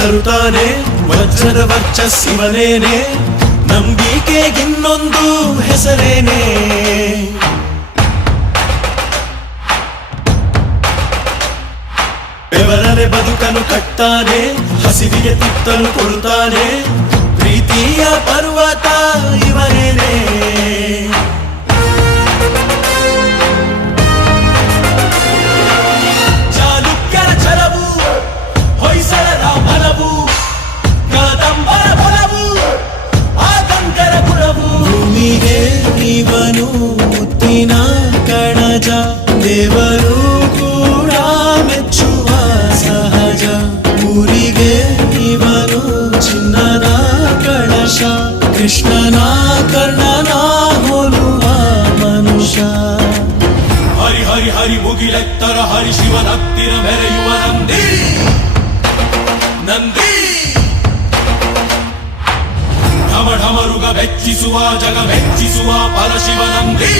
ತರುತ್ತಾನೆ ವಜ್ರದ ವರ್ಚಸ್ಸಿವನೇನೆ ನಂಬಿಕೆಗಿನ್ನೊಂದು ಹೆಸರೇನೆ ಬೆವರನೆ ಬದುಕನ್ನು ಕಟ್ತಾನೆ ಹಸಿವಿಗೆ ತುತ್ತನ್ನು ಕೊಡುತ್ತಾನೆ ಪ್ರೀತಿಯ ಪರ್ವತ ಇವನೇನೆ ಚಾಲುಕ್ಯರ ಛಲವು ಹೊಯ್ಸಳರ ಬಲವು ಕದಂಬರ ಬಲವು ಆತಂಕರ ಗುಣವು ಭೂಮಿಗೆ ಇವನು ಮುತ್ತಿನ ಕಣಜ ದೇವರು ಕೂಡ ಮೆಚ್ಚುವ ಸಹಜ ಊರಿಗೆ ಇವನು ಚಿನ್ನದ ಕಳಶ ಕೃಷ್ಣನ ಕರ್ಣನ ಹೋಲುವ ಮನುಷ್ಯ ಹರಿ ಹರಿ ಹರಿ ಮುಗಿಲೆತ್ತರ ಹರಿ ಶಿವನತ್ತಿರ ಮೆರೆಯುವ ನಂದಿ ನಂದಿ ಢಮ ಢಮರುಗ ಮೆಚ್ಚಿಸುವ ಜಗ ಮೆಚ್ಚಿಸುವ ಪರಶಿವ ನಂದಿ